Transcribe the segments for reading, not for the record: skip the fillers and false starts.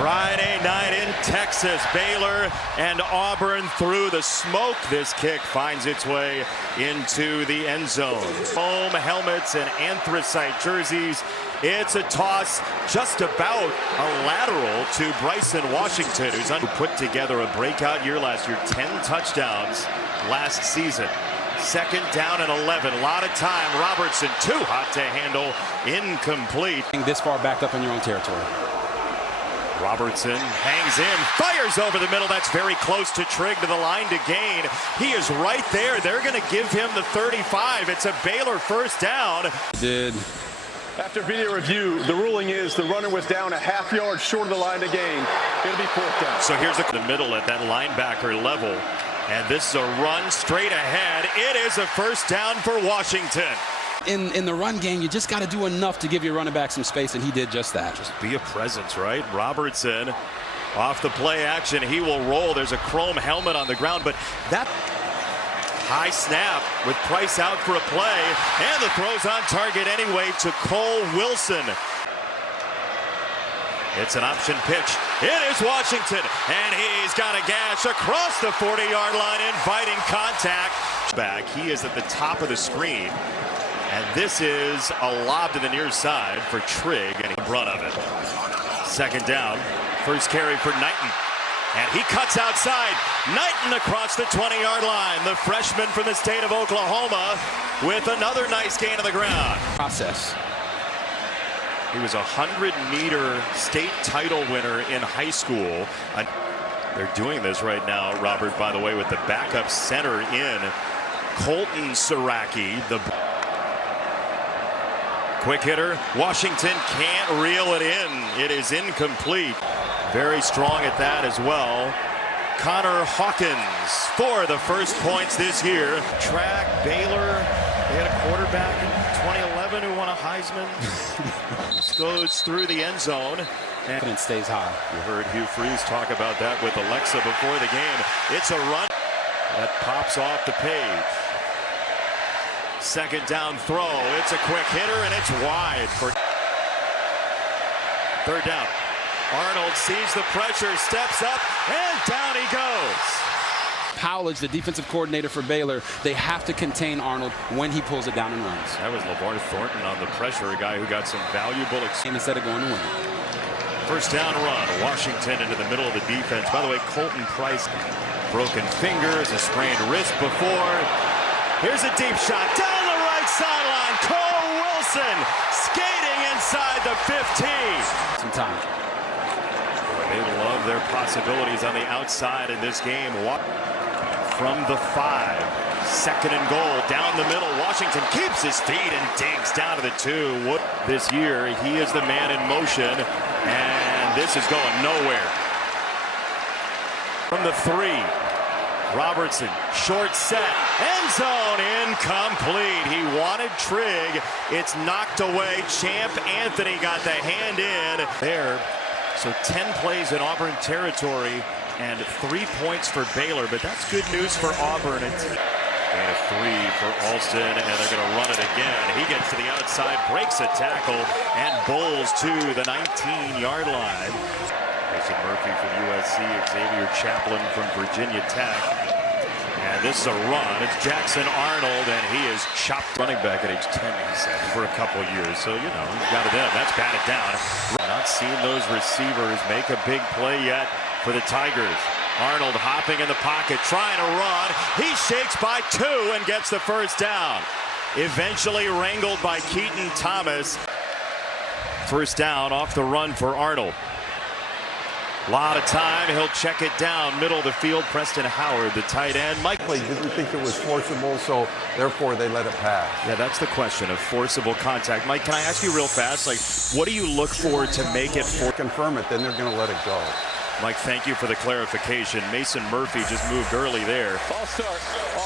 Friday night in Texas, Baylor and Auburn through the smoke. This kick finds its way into the end zone. Foam helmets and anthracite jerseys. It's a toss just about a lateral to Bryson Washington, who's put together a breakout year last year, 10 touchdowns last season. Second down and 11, a lot of time. Robertson too hot to handle, incomplete. This far back up in your own territory. Robertson hangs in, fires over the middle. That's very close to Trigg, to the line to gain. He is right there. They're going to give him the 35. It's a Baylor first down. After video review, the ruling is the runner was down a half yard short of the line to gain. It'll be fourth down. So here's the middle at that linebacker level. And this is a run straight ahead. It is a first down for Washington. In the run game, you just got to do enough to give your running back some space, and he did just that. Just be a presence, right? Robertson off the play action. He will roll. There's a chrome helmet on the ground, but that high snap with Price out for a play, and the throw's on target anyway to Cole Wilson. It's an option pitch. It is Washington, and he's got a gash across the 40-yard line, inviting contact. Back, he is at the top of the screen, and this is a lob to the near side for Trigg, and the brunt of it. Second down, first carry for Knighton, and he cuts outside. Knighton across the 20-yard line, the freshman from the state of Oklahoma, with another nice gain of the ground. Process. He was a 100-meter state title winner in high school. They're doing this right now, Robert, by the way, with the backup center in. Colton Saraki, the quick hitter. Washington can't reel it in. It is incomplete. Very strong at that as well. Connor Hawkins for the first points this year. Track, Baylor, they had a quarterback in 2011 who won a Heisman. This goes through the end zone. And it stays high. You heard Hugh Freeze talk about that with Alexa before the game. It's a run that pops off the page. Second down throw. It's a quick hitter, and it's wide for third down. Arnold sees the pressure, steps up, and down he goes. Powledge, the defensive coordinator for Baylor, they have to contain Arnold when he pulls it down and runs. That was LeVar Thornton on the pressure, a guy who got some valuable experience. Instead of going to win. First down run, Washington into the middle of the defense. By the way, Colton Price, broken fingers, a sprained wrist before. Here's a deep shot down the right sideline. Cole Wilson skating inside the 15. Some time. They love their possibilities on the outside in this game. From the 5, second and goal, down the middle. Washington keeps his feet and digs down to the 2. This year, he is the man in motion, and this is going nowhere. From the 3, Robertson, short set, end zone, incomplete. He wanted Trigg. It's knocked away. Champ Anthony got the hand in there. So 10 plays in Auburn territory and 3 points for Baylor, but that's good news for Auburn. And a 3 for Alston, and they're going to run it again. He gets to the outside, breaks a tackle, and bowls to the 19-yard line. Mason Murphy from USC, Xavier Chaplin from Virginia Tech. And this is a run. It's Jackson Arnold, and he is chopped. Running back at age 10, he said, for a couple years. So, you know, he's got it in. That's batted down. Not seen those receivers make a big play yet for the Tigers. Arnold hopping in the pocket, trying to run. He shakes by 2 and gets the first down. Eventually wrangled by Keaton Thomas. First down off the run for Arnold. A lot of time. He'll check it down. Middle of the field, Preston Howard, the tight end. Mike didn't think it was forcible, so therefore they let it pass. Yeah, that's the question of forcible contact. Mike, can I ask you real fast, like, what do you look for to make it confirm it, then they're going to let it go. Mike, thank you for the clarification. Mason Murphy just moved early there. All-star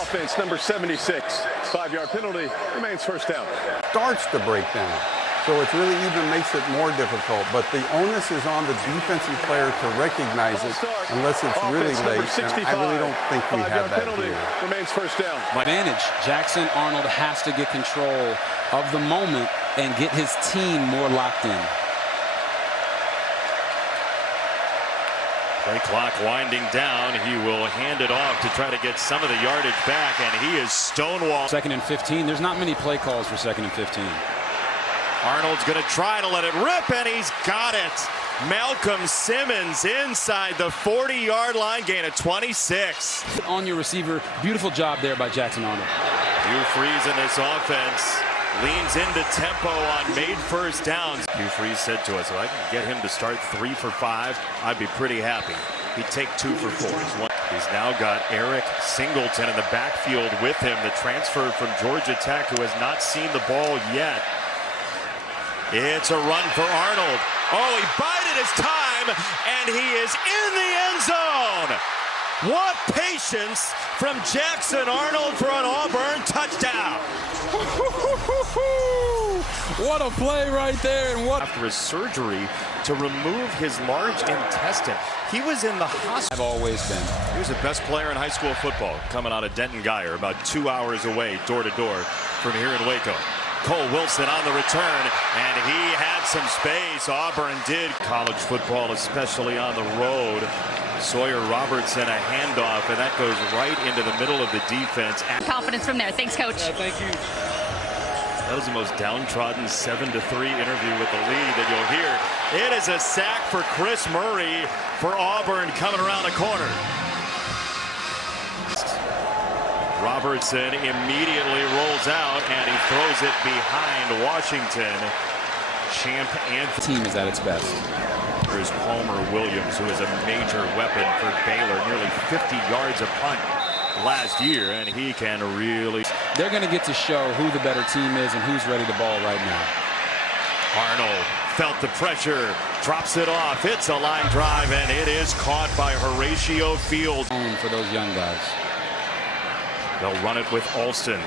offense, number 76. 5-yard penalty, remains first down. Starts to break down. So it really even makes it more difficult. But the onus is on the defensive player to recognize it unless it's really late. And I really don't think we have that here. Remains first down. Advantage. Jackson Arnold has to get control of the moment and get his team more locked in. Play clock winding down. He will hand it off to try to get some of the yardage back, and he is stonewalled. 2nd and 15. There's not many play calls for 2nd and 15. Arnold's going to try to let it rip, and he's got it. Malcolm Simmons inside the 40-yard line, gain of 26. On your receiver, beautiful job there by Jackson Arnold. Hugh Freeze in this offense leans into tempo on made first downs. Hugh Freeze said to us, if I can get him to start 3 for 5, I'd be pretty happy. He'd take 2 for 4. He's now got Eric Singleton in the backfield with him, the transfer from Georgia Tech, who has not seen the ball yet. It's a run for Arnold. Oh, he bided his time, and he is in the end zone. What patience from Jackson Arnold for an Auburn touchdown. What a play right there. And what after his surgery to remove his large intestine. He was in the hospital. I've always been. He was the best player in high school football, coming out of Denton Guyer, about 2 hours away, door to door from here in Waco. Cole Wilson on the return, and he had some space. Auburn did. College football, especially on the road. Sawyer Robertson, a handoff, and that goes right into the middle of the defense. Confidence from there. Thanks, Coach. Thank you. That was the most downtrodden 7-3 interview with the lead that you'll hear. It is a sack for Chris Murray for Auburn coming around the corner. Robertson immediately rolls out, and he throws it behind Washington. Champ Anthony. Team is at its best. There's Palmer Williams, who is a major weapon for Baylor, nearly 50 yards a punt last year, and he can really. They're going to get to show who the better team is and who's ready to ball right now. Arnold felt the pressure, drops it off. It's a line drive, and it is caught by Horatio Field. For those young guys. They'll run it with Alston,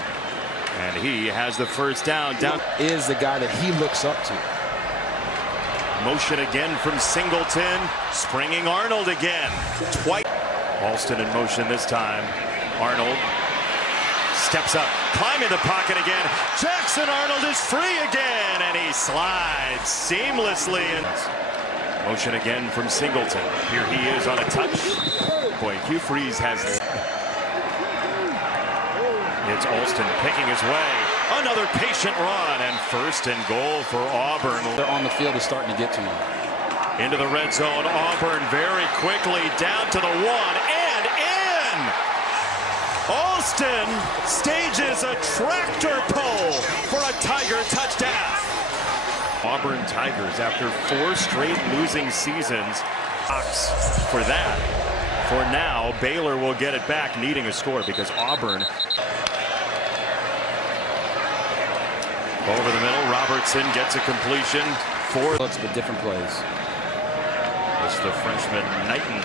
and he has the first down. Is the guy that he looks up to. Motion again from Singleton, springing Arnold again. Twice. Alston in motion this time. Arnold steps up, climbing the pocket again. Jackson Arnold is free again, and he slides seamlessly. Motion again from Singleton. Here he is on a touch. Boy, Hugh Freeze has. It's Alston picking his way. Another patient run, and 1st and goal for Auburn. They're on the field is starting to get to him. Into the red zone, Auburn very quickly down to the 1 and in. Alston stages a tractor pull for a Tiger touchdown. Auburn Tigers, after 4 straight losing seasons, for that. For now, Baylor will get it back, needing a score because Auburn. Over the middle, Robertson gets a completion for. Looks but different plays. It's the freshman Knighton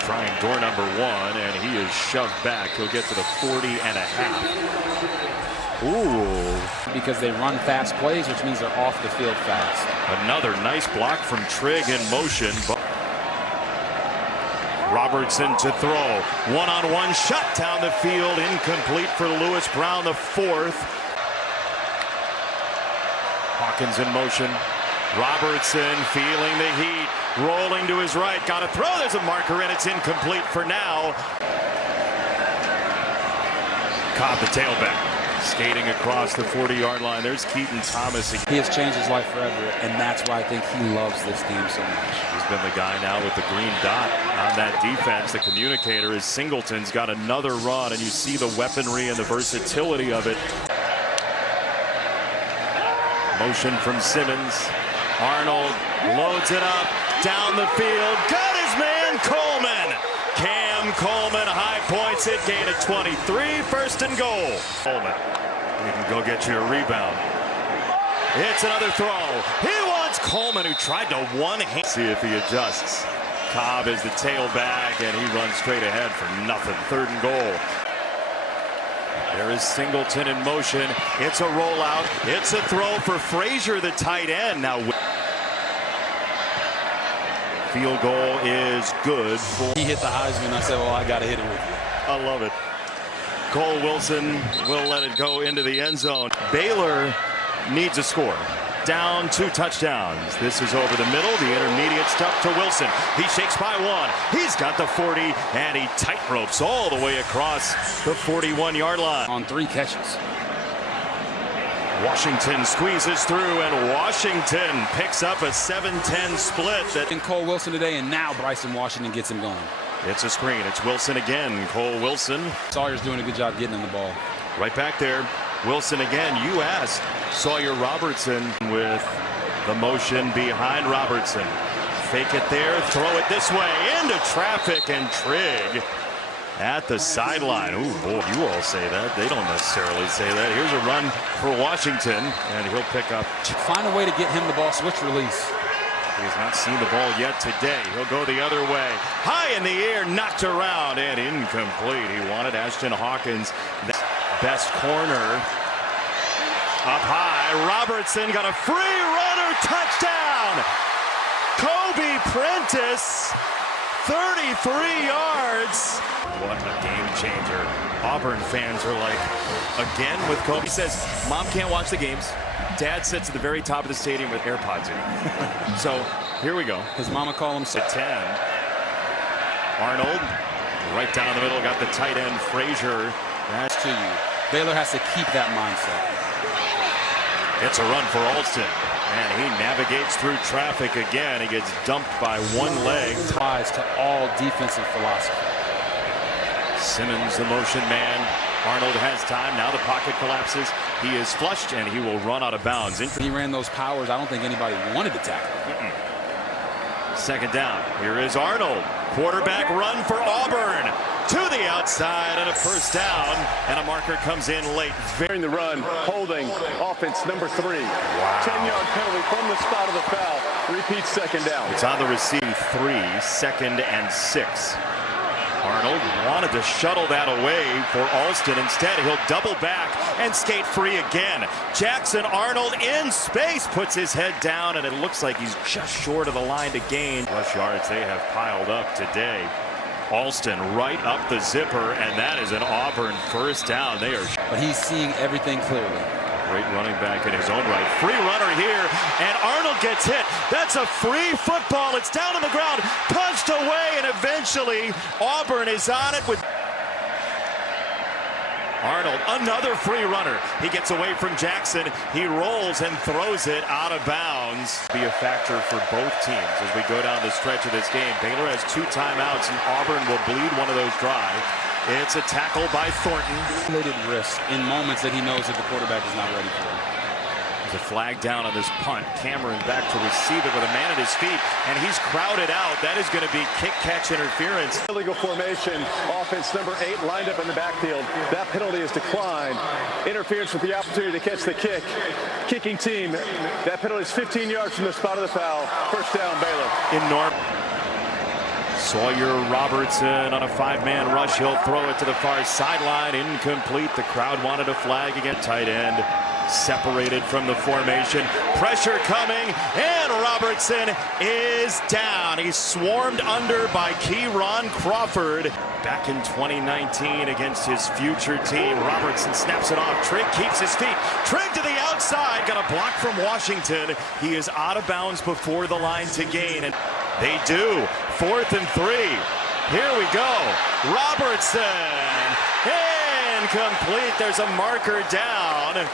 trying door number 1, and he is shoved back. He'll get to the 40.5. Ooh. Because they run fast plays, which means they're off the field fast. Another nice block from Trigg in motion. Robertson to throw. One-on-one shot down the field. Incomplete for Lewis Brown, the 4th. Hawkins in motion. Robertson feeling the heat. Rolling to his right. Got to throw. There's a marker, and it's incomplete for now. Cobb, the tailback, skating across the 40-yard line. There's Keaton Thomas. He has changed his life forever, and that's why I think he loves this game so much. He's been the guy now with the green dot on that defense. The communicator is Singleton's got another run, and you see the weaponry and the versatility of it. Motion from Simmons. Arnold loads it up down the field. Got his man Coleman. Cam Coleman high points it. Gain of 23. 1st and goal. Coleman, you can go get you a rebound. It's another throw. He wants Coleman, who tried to one-hand. See if he adjusts. Cobb is the tailback, and he runs straight ahead for nothing. 3rd and goal. There is Singleton in motion. It's a rollout. It's a throw for Frazier, the tight end. Now field goal is good. He hit the Heisman. I said, well, I got to hit it with you. I love it. Cole Wilson will let it go into the end zone. Baylor needs a score. Down 2 touchdowns. This is over the middle. The intermediate stuff to Wilson. He shakes by 1. He's got the 40, and he tightropes all the way across the 41-yard line. On 3 catches. Washington squeezes through, and Washington picks up a 7-10 split. And Cole Wilson today, and now Bryson Washington gets him going. It's a screen. It's Wilson again. Cole Wilson. Sawyer's doing a good job getting him the ball. Right back there. Wilson again. You asked. Sawyer Robertson with the motion behind Robertson. Fake it there. Throw it this way. Into traffic, and Trigg at the sideline. Ooh, boy, you all say that. They don't necessarily say that. Here's a run for Washington, and he'll pick up. Find a way to get him the ball. Switch release. He has not seen the ball yet today. He'll go the other way. High in the air, knocked around, and incomplete. He wanted Ashton Hawkins. Best corner. Up high. Robertson got a free runner. Touchdown. Kobe Prentice. 33 yards. What a game changer. Auburn fans are like, again with Kobe. He says, Mom can't watch the games. Dad sits at the very top of the stadium with AirPods in. So here we go. His mama called him 10. Arnold right down the middle, got the tight end Frazier. That's to you. Baylor has to keep that mindset. It's a run for Alston, and he navigates through traffic again. He gets dumped by 1 leg. Ties to all defensive philosophy. Simmons, the motion man. Arnold has time. Now the pocket collapses. He is flushed, and he will run out of bounds. He ran those powers. I don't think anybody wanted to tackle him. Second down. Here is Arnold. Quarterback run for Auburn. To the outside, and a first down. And a marker comes in late. During the run, holding, offense number 3. Wow. 10-yard penalty from the spot of the foul. Repeat second down. It's on the receiving 3, 2nd and 6. Arnold wanted to shuttle that away for Alston. Instead, he'll double back and skate free again. Jackson Arnold in space puts his head down, and it looks like he's just short of the line to gain. Rush yards they have piled up today. Alston right up the zipper, and that is an Auburn first down. They are. But he's seeing everything clearly. Great running back in his own right. Free runner here, and Arnold gets hit. That's a free football. It's down on the ground, punched away, and eventually Auburn is on it with Arnold. Another free runner. He gets away from Jackson. He rolls and throws it out of bounds. Be a factor for both teams as we go down the stretch of this game. Baylor has 2 timeouts, and Auburn will bleed one of those dry. It's a tackle by Thornton. Calculated risk in moments that he knows that the quarterback is not ready for. There's a flag down on this punt. Cameron back to receive it with a man at his feet, and he's crowded out. That is going to be kick-catch interference. Illegal formation. Offense number 8 lined up in the backfield. That penalty is declined. Interference with the opportunity to catch the kick. Kicking team. That penalty is 15 yards from the spot of the foul. First down, Baylor. In Norm. Sawyer Robertson on a 5-man rush. He'll throw it to the far sideline. Incomplete. The crowd wanted a flag again. Tight end separated from the formation. Pressure coming, and Robertson is down. He's swarmed under by Keyron Crawford. Back in 2019 against his future team. Robertson snaps it off. Trigg keeps his feet. Trigg to the outside. Got a block from Washington. He is out of bounds before the line to gain. And they do. 4th and 3. Here we go. Robertson. Incomplete. There's a marker down.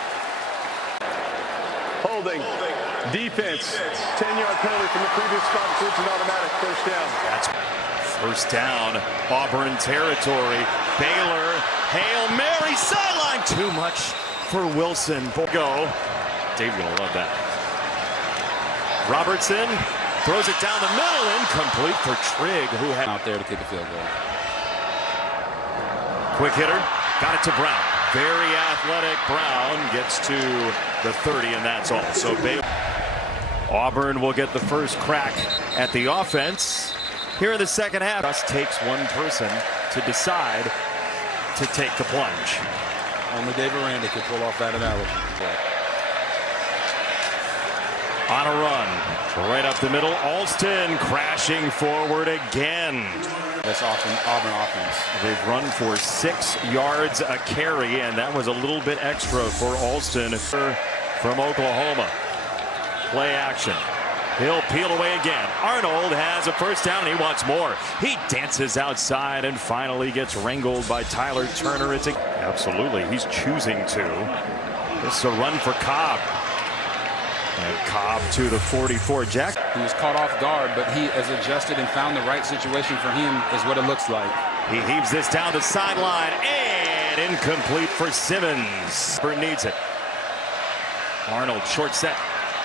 Holding. Defense. 10-yard penalty from the previous spot. Includes an automatic first down. That's first down. Auburn territory. Baylor. Hail Mary. Sideline. Too much for Wilson. Go. Dave's going to love that. Robertson throws it down the middle. Incomplete for Trigg, who had out there to kick a field goal. Quick hitter. Got it to Brown. Very athletic. Brown gets to the 30, and that's all. So Auburn will get the first crack at the offense here in the second half. Just takes one person to decide to take the plunge. Only Dave Aranda could pull off that analogy. On a run, right up the middle. Alston crashing forward again. That's often Auburn offense. They've run for 6 yards a carry, and that was a little bit extra for Alston. from Oklahoma. Play action. He'll peel away again. Arnold has a first down and he wants more. He dances outside and finally gets wrangled by Tyler Turner. Absolutely, he's choosing to. This is a run for Cobb. And Cobb to the 44. Jack. He was caught off guard, but he has adjusted and found the right situation for him is what it looks like. He heaves this down the sideline and incomplete for Simmons. Burn needs it. Arnold short set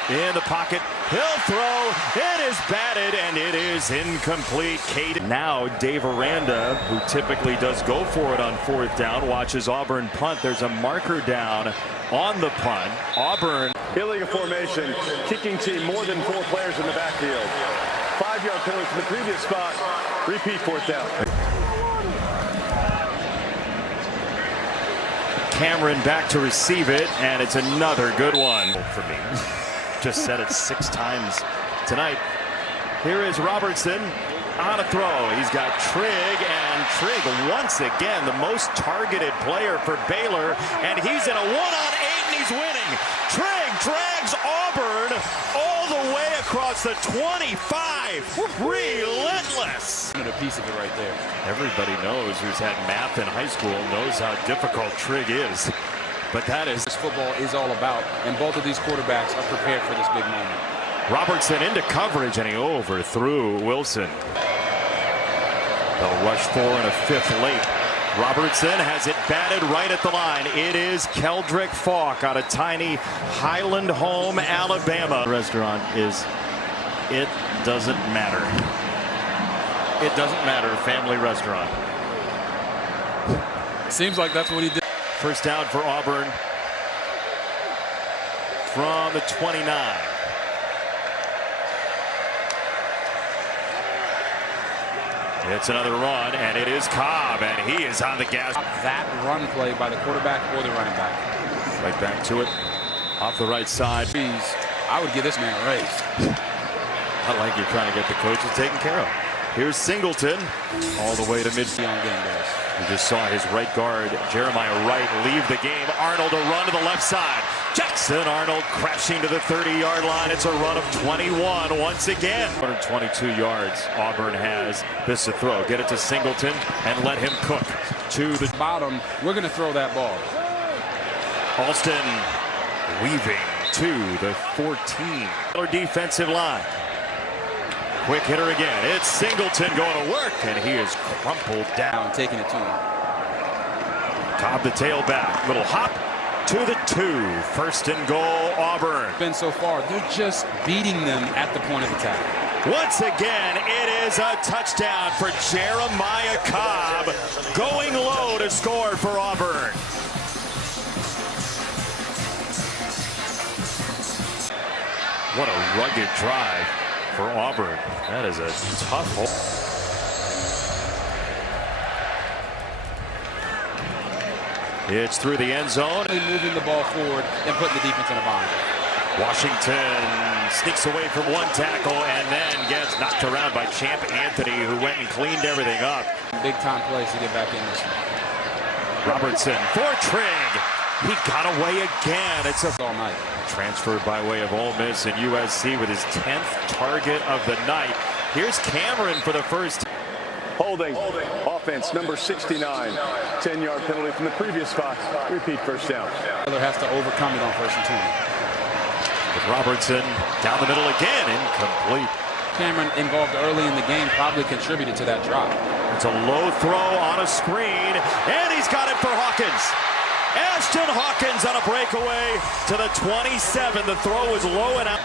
in the pocket. He'll throw. It is batted and it is incomplete. Now Dave Aranda, who typically does go for it on fourth down, watches Auburn punt. There's a marker down on the punt. Auburn. Illegal formation. Kicking team more than 4 players in the backfield. 5-yard penalty from the previous spot. Repeat fourth down. Cameron back to receive it, and it's another good one for me. Just said it 6 times tonight. Here is Robertson on a throw. He's got Trigg, and Trigg once again the most targeted player for Baylor, and he's in a 1-on-8 and he's winning. Trigg drags Auburn all the way across the 25. Relentless. A piece of it right there. Everybody knows who's had math in high school knows how difficult Trigg is. But that is what football is all about, and both of these quarterbacks are prepared for this big moment. Robertson into coverage, and he overthrew Wilson. They'll rush 4 and a 5th late. Robertson has it batted right at the line. It is Keldrick Falk out of tiny Highland Home, Alabama. Restaurant is It Doesn't Matter. It Doesn't Matter family restaurant. Seems like that's what he did. First down for Auburn from the 29. It's another run, and it is Cobb, and he is on the gas. That run play by the quarterback or the running back. Right back to it. Off the right side. I would give this man a raise. I like you're trying to get the coaches taken care of. Here's Singleton all the way to midfield. We just saw his right guard, Jeremiah Wright, leave the game. Arnold a run to the left side. Jackson Arnold crashing to the 30-yard line. It's a run of 21 once again. 122 yards Auburn has. This a throw. Get it to Singleton and let him cook to the bottom. We're going to throw that ball. Alston weaving to the 14. Defensive line. Quick hitter again. It's Singleton going to work, and he is crumpled down. Taking it to him. Cobb the tailback. Little hop to the 2. First and goal, Auburn. Been so far, they're just beating them at the point of attack. Once again, it is a touchdown for Jeremiah Cobb. Going low to score for Auburn. What a rugged drive for Auburn. That is a tough hole. It's through the end zone. Moving the ball forward and putting the defense in a bind. Washington sneaks away from one tackle and then gets knocked around by Champ Anthony, who went and cleaned everything up. Big time plays to get back in this one. Robertson for Trigg. He got away again. It's all night. Transferred by way of Ole Miss and USC with his 10th target of the night. Here's Cameron for the first. Holding. Offense number 69. 10-yard penalty from the previous spot. Repeat first down. Baylor has to overcome it on 1st and 20. With Robertson down the middle again, incomplete. Cameron involved early in the game probably contributed to that drop. It's a low throw on a screen, and he's got it for Hawkins. Ashton Hawkins on a breakaway to the 27. The throw is low and out.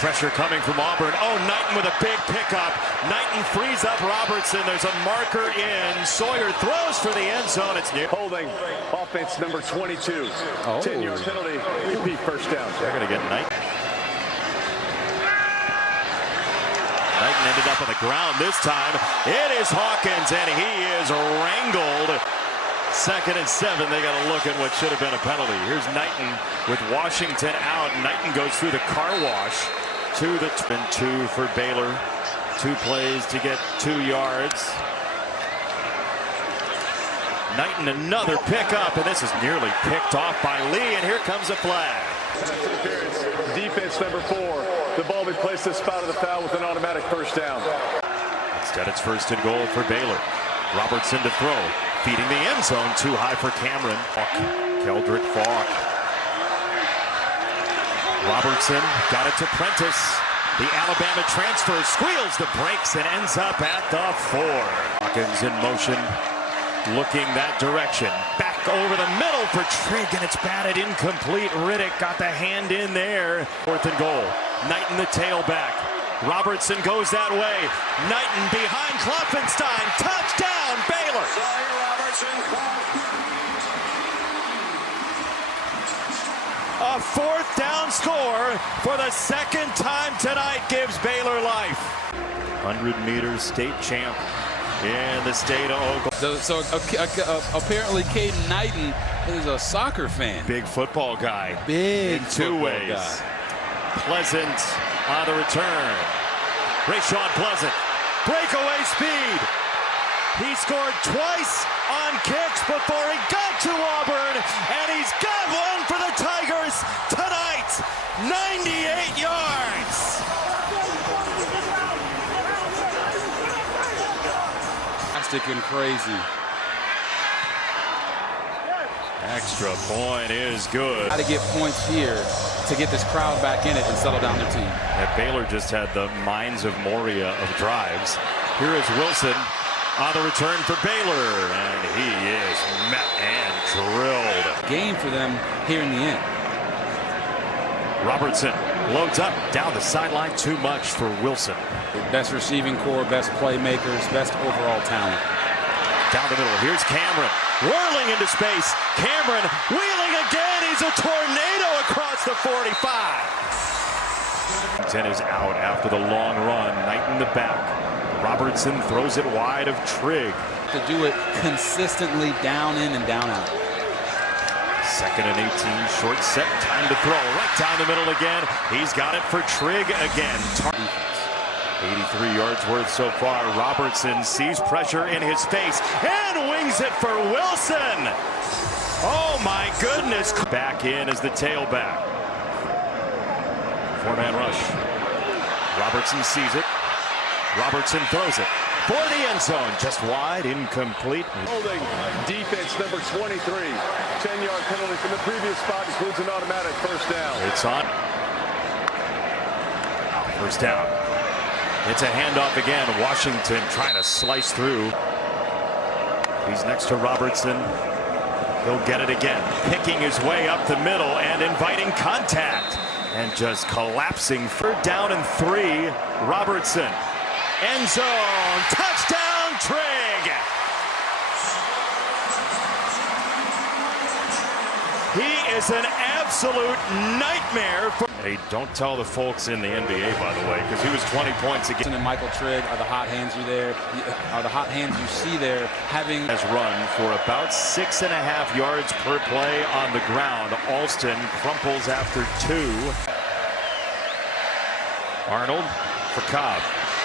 Pressure coming from Auburn. Oh, Knighton with a big pickup. Knighton frees up Robertson. There's a marker in. Sawyer throws for the end zone. It's near. Holding. Offense number 22. 10-yard penalty. Repeat first down. They're going to get Knighton. Knighton ended up on the ground this time. It is Hawkins, and he is wrangled. 2nd and 7. They got to look at what should have been a penalty. Here's Knighton with Washington out. Knighton goes through the car wash to the 2 for Baylor. 2 plays to get 2 yards. Knighton another pickup, and this is nearly picked off by Lee, and here comes a flag. Defense number 4. The ball will be placed at the spot of the foul with an automatic first down. Instead, it's 1st and goal for Baylor. Robertson to throw, feeding the end zone, too high for Cameron. Keldrick Falk. Robertson got it to Prentice. The Alabama transfer squeals the brakes and ends up at the 4. Hawkins in motion, looking that direction. Back over the middle for Trigg, and it's batted incomplete. Riddick got the hand in there. 4th and goal. Knighton the tailback. Robertson goes that way. Knighton behind Klopfenstein. Touchdown, Baylor. Sorry, Robertson. A 4th down score for the 2nd time tonight gives Baylor life. 100-meter state champ in the state of Oklahoma. So apparently Caden Knighton is a soccer fan. Big football guy. Big in 2 ways. Guy. Pleasant on the return. Rayshawn Pleasant. Breakaway speed. He scored twice on kicks before he got to Auburn, and he's got one for the Tigers tonight. 98 yards. Fantastic and crazy. Extra point is good. Got to get points here to get this crowd back in it and settle down their team. And Baylor just had the Mines of Moria of drives. Here is Wilson on the return for Baylor, and he is met and drilled. Game for them here in the end. Robertson loads up down the sideline. Too much for Wilson. Best receiving core, best playmakers, best overall talent. Down the middle, here's Cameron. Whirling into space. Cameron wheeling again. He's a tornado across the 45. 10 is out after the long run. Knighton the back. Robertson throws it wide of Trigg. To do it consistently down in and down out. 2nd and 18, short set, time to throw. Right down the middle again. He's got it for Trigg again. 83 yards worth so far. Robertson sees pressure in his face and wings it for Wilson. Oh my goodness. Back in as the tailback. 4-man rush. Robertson sees it. Robertson throws it for the end zone. Just wide, incomplete. Holding defense number 23. 10-yard penalty from the previous spot includes an automatic first down. It's on. First down. It's a handoff again. Washington trying to slice through. He's next to Robertson. He'll get it again. Picking his way up the middle and inviting contact. And just collapsing. 3rd down and 3. Robertson. End zone. Touchdown, Trigg. He is an absolute nightmare. Hey, don't tell the folks in the NBA, by the way, because he was 20 points again. And Michael Trigg are the hot hands you see there having has run for about 6.5 yards per play on the ground. Alston crumples after 2. Arnold for Cobb.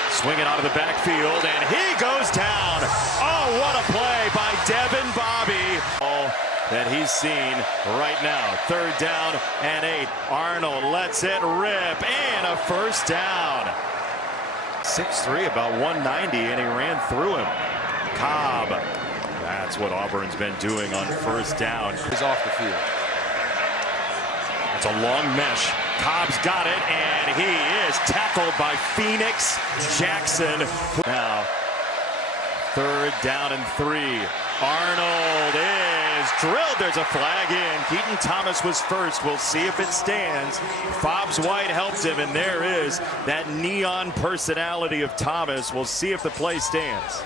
Swinging out of the backfield, and he goes down. Oh, what a play by Devin Bobby. All that he's seen right now. 3rd down and 8. Arnold lets it rip, and a first down. 6'3", about 190, and he ran through him. Cobb. That's what Auburn's been doing on first down. He's off the field. It's a long mesh. Cobb's got it, and he is tackled by Phoenix Jackson. Now, 3rd down and 3. Arnold is drilled. There's a flag in. Keaton Thomas was first. We'll see if it stands. Fobbs White helped him, and there is that neon personality of Thomas. We'll see if the play stands.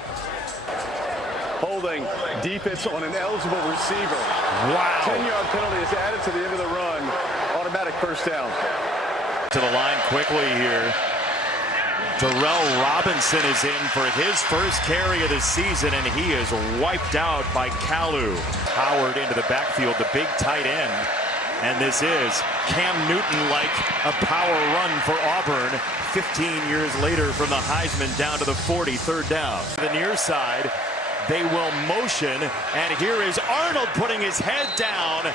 Holding defense on an eligible receiver. Wow. 10-yard penalty is added to the end of the run. Automatic first down. To the line quickly here. Darrell Robinson is in for his first carry of the season, and he is wiped out by Kalu. Howard into the backfield, the big tight end. And this is Cam Newton-like a power run for Auburn. 15 years later from the Heisman down to the 40, 3rd down. The near side, They will motion, and here is Arnold putting his head down.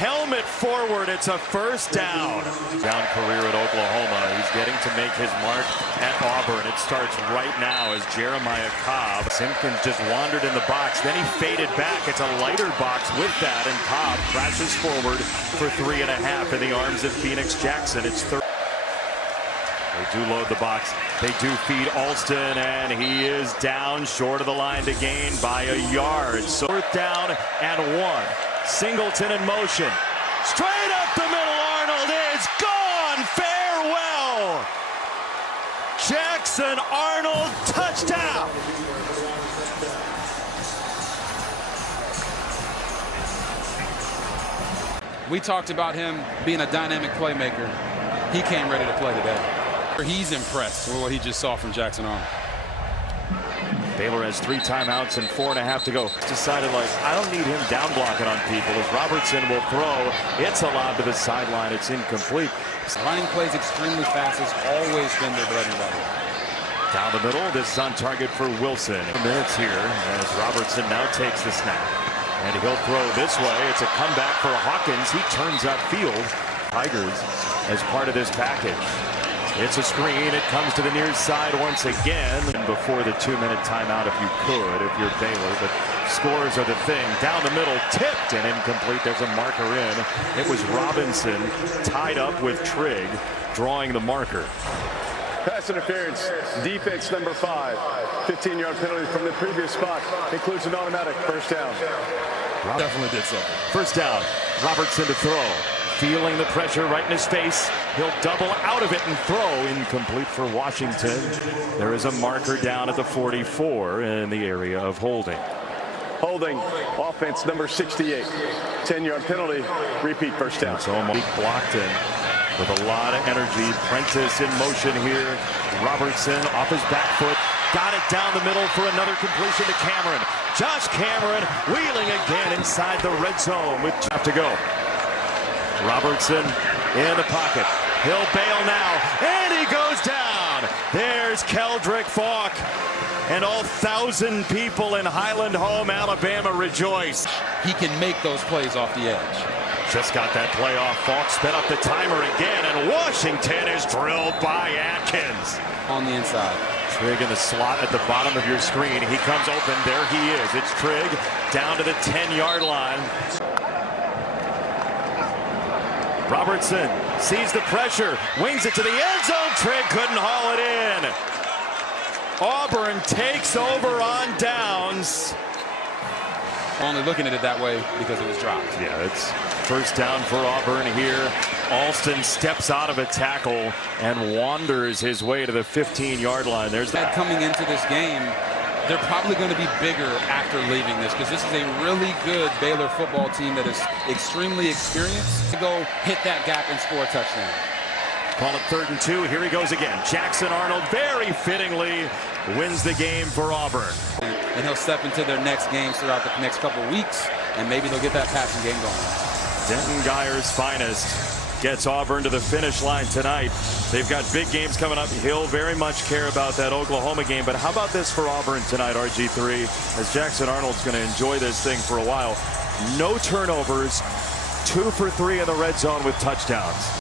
Helmet forward, it's a first down. Down career at Oklahoma. He's getting to make his mark at Auburn. It starts right now as Jeremiah Cobb. Simpkins just wandered in the box, then he faded back. It's a lighter box with that, and Cobb crashes forward for 3.5 in the arms of Phoenix Jackson. It's third. They do load the box. They do feed Alston, and he is down short of the line to gain by a yard. So fourth down and 1. Singleton in motion. Straight up the middle, Arnold is gone. Farewell. Jackson Arnold, touchdown. We talked about him being a dynamic playmaker. He came ready to play today. He's impressed with what he just saw from Jackson Arnold. Baylor has 3 timeouts and 4.5 to go. Decided, like, I don't need him down blocking on people as Robertson will throw. It's a lob to the sideline. It's incomplete. Running plays extremely fast has always been their bread and butter. Down the middle, this is on target for Wilson. Minutes here as Robertson now takes the snap. And he'll throw this way. It's a comeback for Hawkins. He turns upfield. Tigers as part of this package. It's a screen. It comes to the near side once again. Before the 2-minute timeout, if you could, if you're Baylor. But scores are the thing. Down the middle, tipped and incomplete. There's a marker in. It was Robinson tied up with Trigg, drawing the marker. Pass interference, defense number 5. 15-yard penalty from the previous spot. Includes an automatic first down. Definitely did something. First down. Robertson to throw. Feeling the pressure right in his face. He'll double out of it and throw. Incomplete for Washington. There is a marker down at the 44 in the area of holding. Holding, offense number 68. 10-yard penalty, repeat first down. It's almost blocked in with a lot of energy. Prentice in motion here. Robertson off his back foot. Got it down the middle for another completion to Cameron. Josh Cameron wheeling again inside the red zone with half to go. Robertson in the pocket. He'll bail now, and he goes down. There's Keldrick Falk, and all 1,000 people in Highland Home, Alabama rejoice. He can make those plays off the edge. Just got that play off. Falk sped up the timer again, and Washington is drilled by Atkins. On the inside. Trigg in the slot at the bottom of your screen. He comes open. There he is. It's Trigg down to the 10-yard line. Robertson sees the pressure, wings it to the end zone. Trigg couldn't haul it in. Auburn takes over on downs. Only looking at it that way because it was dropped. Yeah, it's first down for Auburn here. Alston steps out of a tackle and wanders his way to the 15-yard line. There's that. Coming into this game, they're probably going to be bigger after leaving this because this is a really good Baylor football team that is extremely experienced to go hit that gap and score a touchdown. Call it 3rd and 2. Here he goes again. Jackson Arnold very fittingly wins the game for Auburn. And he'll step into their next games throughout the next couple weeks, and maybe they'll get that passing game going. Denton Geyer's finest gets Auburn to the finish line tonight. They've got big games coming up. He'll very much care about that Oklahoma game. But how about this for Auburn tonight, RG3, as Jackson Arnold's going to enjoy this thing for a while. No turnovers, 2 for 3 in the red zone with touchdowns.